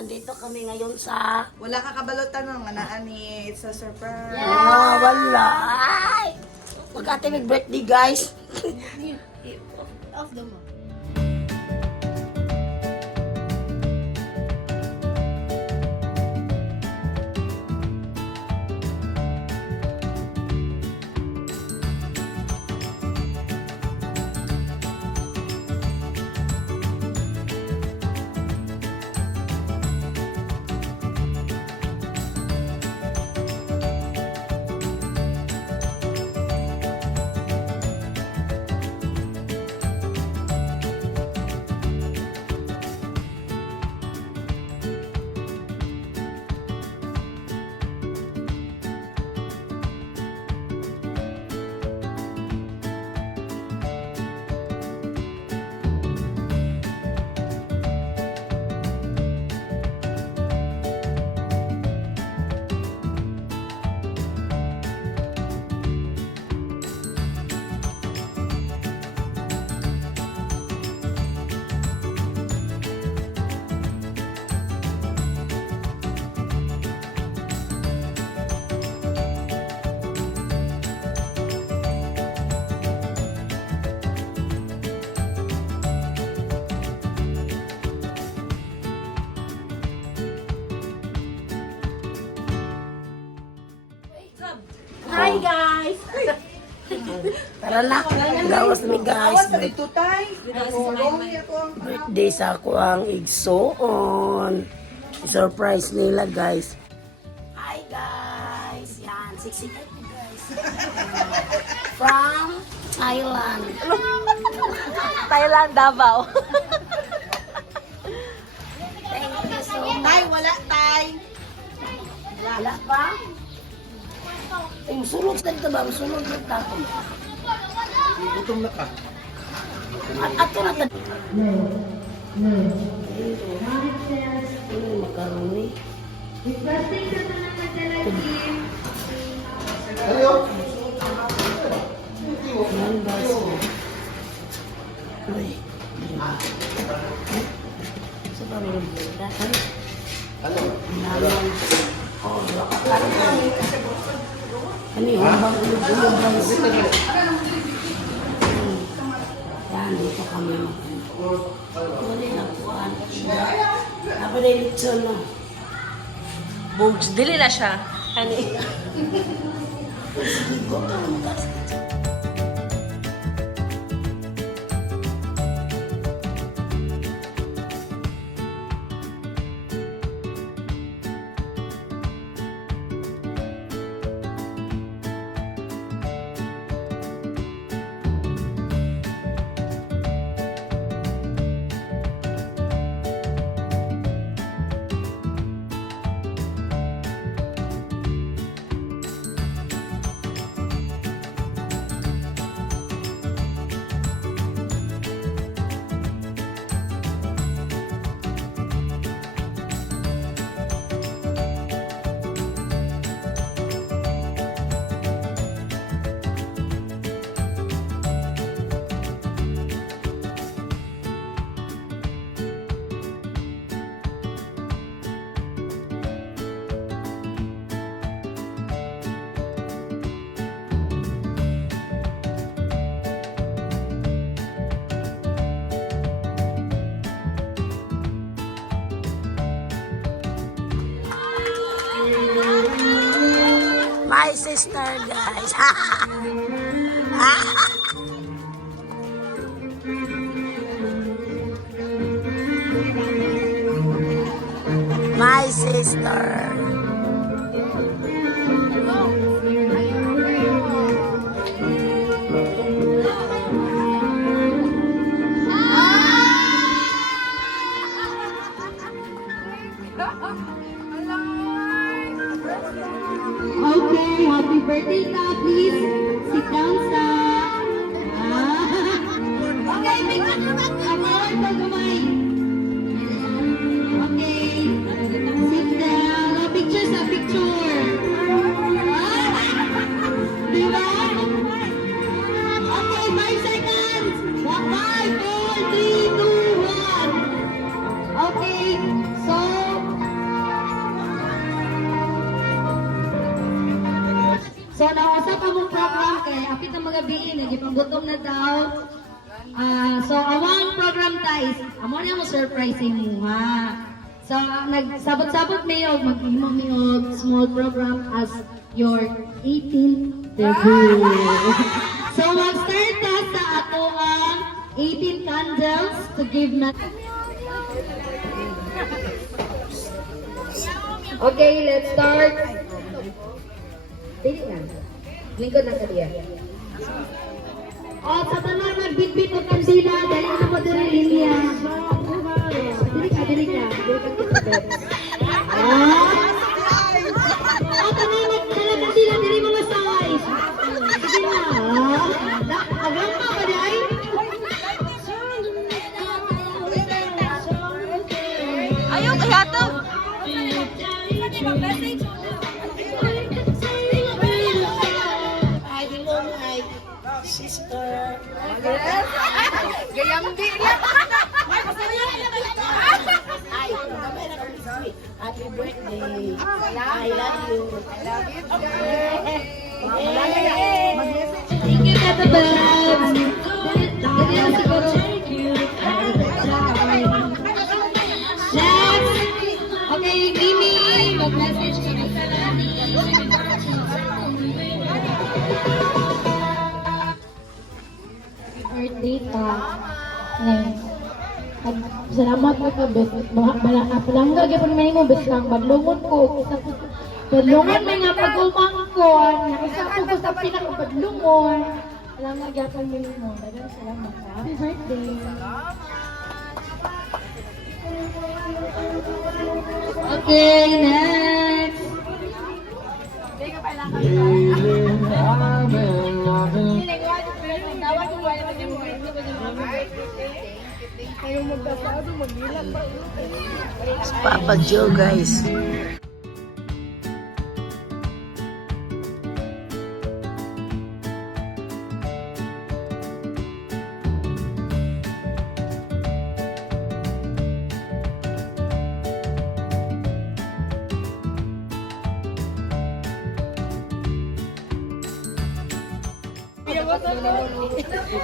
andito kami ngayon sa... Wala ka kabalutan ng anaan ni sa surprise. Ah, wala. Ay! Mag-ating birthday, guys. Off the mo. Hi, guys. Tara na. Gawas mi, guys. Awas sa tutay. Birthday sa ako ang igsoon. Surprise nila, guys. Hi, guys. Yan, sexy type ni guys. From Thailand. Thailand, Davao. Thank you so much. Tay, wala tay. Wala pa? Yung sulog na ito ba? Sulog na ito ako. Gutom na ka. At ato na ito. Makaroni. Ayaw. Yan ba siya? Uy. Sa pamilya. Ano? Naman. Oh, ano yung bang ulog-ulog guys? Yan, dito kami Wala na kuhan. Napaday lechon no? Bogs, dili na siya. Hani. Sige, go ka na My sister, guys. My sister. Okay, happy birthday ka. Please sit down sa... Okay, picture na natin. Ito, gumay. Okay. Sit down. Picture sa picture. Diba? Okay, 5 seconds. 5, 4, 3, 2, 1. Okay, so... magabi, nagipanggutom na daw. So, awang program tayo, amo na mo surprising mo ha. So, nagsabot-sabot mayo, mag-imo mayo small program as your 18th debut. So, mag-start ta sa ato ang 18 candles to give na... Okay, let's start. Dili na. Lingkod na kadiya. O, sa tanan magbitbit og kandila dahil sa madiri linya. Dili ka. Dili ka kitbet. O, tanan magdala kandila diri mga size. Sige na. Agang pa ba day? Ayaw, kaya to. I belong like sister. Gayambi niya. Ay, kamay na kami sweet. Happy birthday. I love you. Thank you, Tata Babs. Dali na siguro. Next. Okay, Mimi. Mag-message ka na sa birthday pa. Next. Salamat mo ka, bet. Palangga, gipon may mo, bet lang. Badlungon ko. Badlungon may nga pag-umang ko. Nakisa ko sa pinakabadlungon. Palangga, gapon may mo. Dagang salamat ka. Happy birthday. Okay, next. Papa Joe, guys.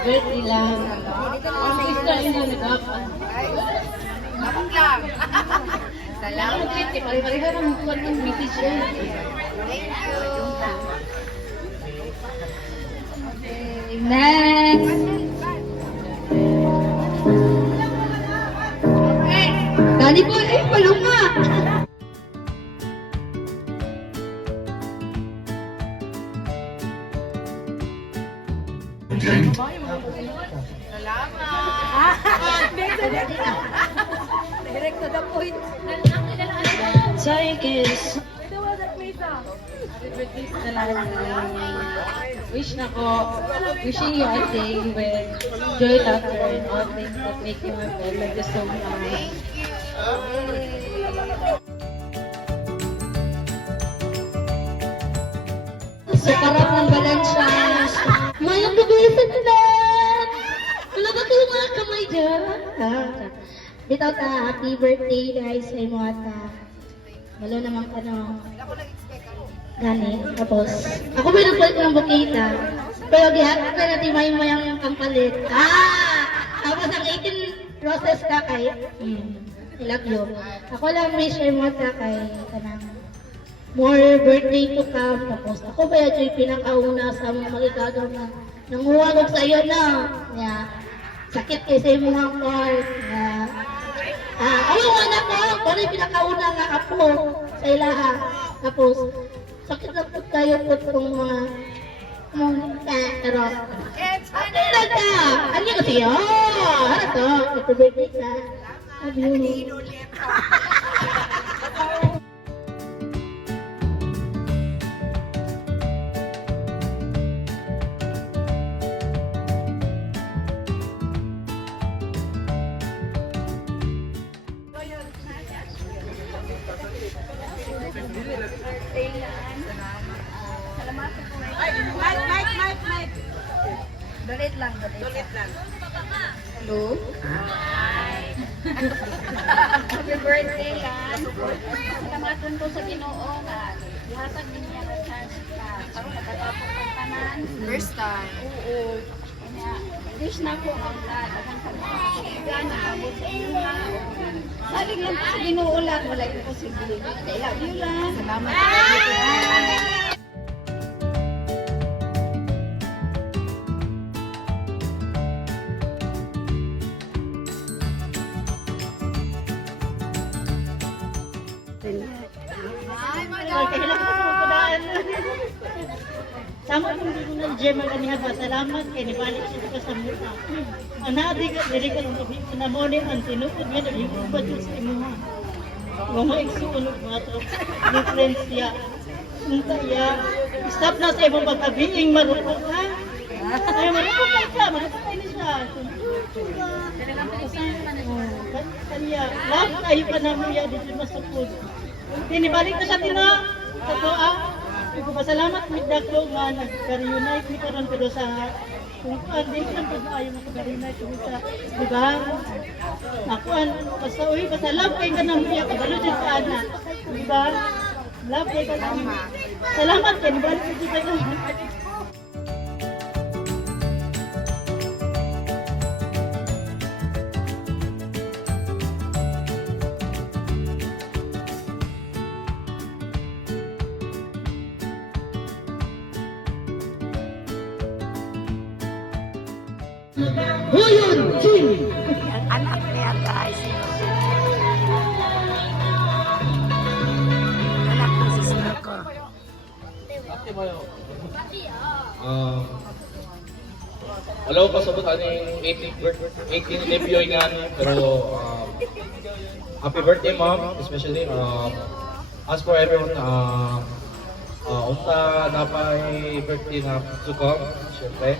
Birthday lang. Ang sister ina nag-apa. Salamat. Pare-pareha ng kuwan ng British yan. Okay, next. Dani po, palunga. Direct to the point. Sorry, kiss. Wish na ko, wishing you a day with joy, laughter, and all things that make you my friend. Like this so much. So, karap ng balansya. Mayang kabisan na! Wala ba kayo mga kamay dyan? Bitaw ta, happy birthday guys sa imo ata. Malo naman ka no. Gani, tapos. Ako may nagpalit ng bukita. Pero gihatag na natin may kampalit. Tapos ang 18 roses ka kay. I love you. Ako lang may share mo ata kay kanang more birthday to come. Tapos ako ba yung pinakauna sa mga magigagaw na nanguwagog sa iyo na. Yeah. Sakit kayo sa imo mga part. Yeah. Ayaw anak ko, pero yung pinakauna nga ako sa ilaha. Tapos, sakit na po tayo po itong mga pero, ano na ka? Ano kasi yun? Ano to? Happy birthday ka. Love you. Dolit lang. Hello? Happy birthday, Lan. Salamat po sa Ginoo nga ihatag ninyo ang chance ka. Karon nakatapos tanan. First time. Oo. Kanya, wish na ko ang lahat. Ang kaibigan, nakabot sa inyo ha. Saling lang sa ginuulat, wala yung posibilidad. I love you lang. Salamat sa everything. Sama kung dito ng gem ang kaniya ba, salamat kay nibalik siya ka sa muta. Anadi ka, dili ka nung ibig na mo ni ang tinukod nga, nabibig ba Diyos ay mo. Mga iksuunod mga to, difference ya. Unta ya, stop na sa imong pagkabiing marupok ha. Ay, marupok ka, marupok kayo na siya. Kanya, love kayo pa namin ya, dito masukod. Tinibalik na siya tina, tatoa. Pasalamat mit dako nga nag-reunite mi karon pero sa kung hindi lang pag-ayo mo pag-reunite mo sa di ba? Ako basta uy basta love kay ka nang iya kabalo jud ka ana. Di ba? Love kay ka nang. Salamat kay nibalik jud ka nang. Hoyon Jim! Anak niya, guys. Anak ng sister ko. Wala ko pasabot ang 18th debut nga pero happy birthday mom, especially as for everyone unta napay birthday na suko syempre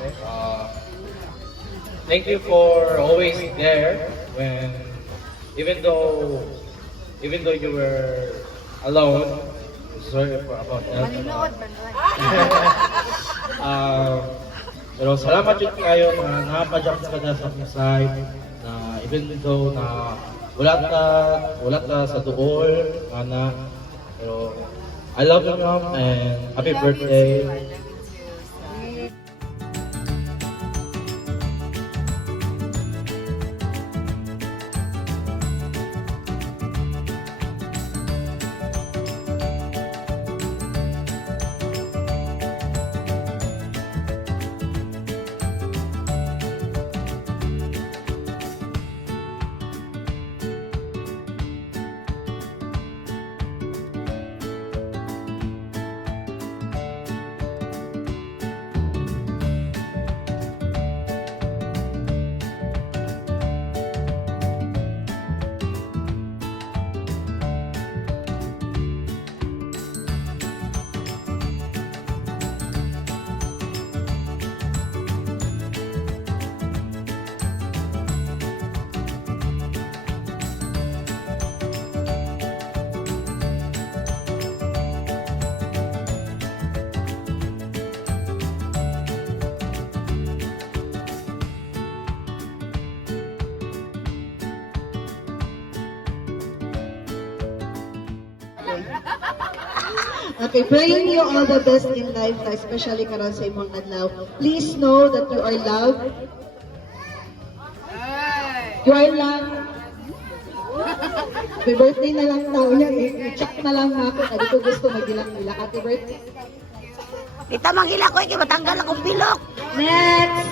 thank you for always there when even though you were alone. Sorry about that. Pero salamat yun kayo na napadyak ka na sa akong side na even though na wala ka sa duol, ana, pero I love you mom and happy birthday. Okay, praying you all the best in life, especially karon sa imong adlaw. Please know that you are loved. You are loved. Happy birthday na lang tao niya. I-check na lang ako. Kaya ko gusto mag-ilak-ilak. Happy birthday. Kita manghila ko, matanggal akong bilok. Next!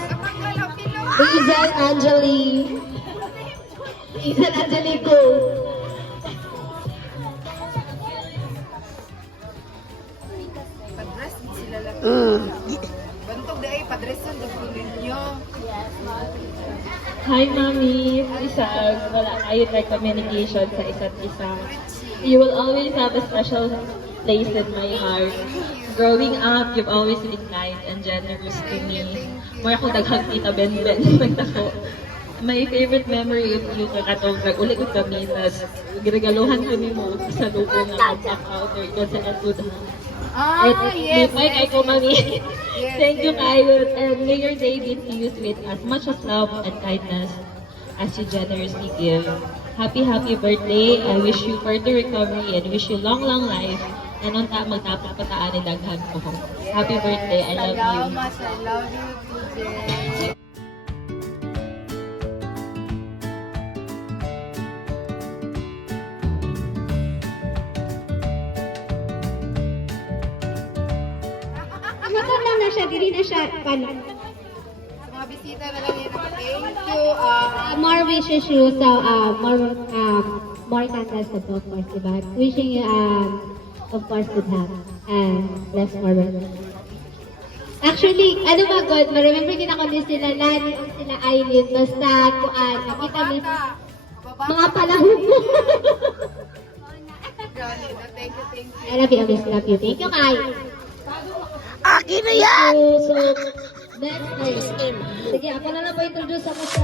Hazel Angeli. Hazel Angelico. Padres sila lang. Bantog na padresan do ninyo. Hi, Mami. Isag, wala kayo try communication sa isa't isa. You will always have a special place in my heart. Growing up, you've always been kind and generous to me. More ako daghang tita Ben-Ben nagtako. My favorite memory of you kakatong nag-uli ko kami, tas giregaluhan ko ni mo sa lupo ng back out or ikaw sa Atuda. Yes, kay ko, Mami. Thank you, kayo. And may your day be filled with as much as love and kindness as you generously give. Happy birthday. I wish you further recovery and wish you long life. And on magtapos pataan ni daghan ko. Happy birthday. I love you. Salamat. I love you too, Jen. Matanda na siya, dili na siya, paano? Sa mga bisita na lang yun. Thank you. More wishes you, so, more candles of course, diba? Wishing you, of course, good health, and bless forward. Actually, ano ba, God, ma-remember din ako din sila Lani o sila Aileen, basta, nakita mo, mga palahog mo. Thank you. I love you, always love you. Thank you, Kai. Akin na yan! So, next, sige, ako na lang po introduce ako sa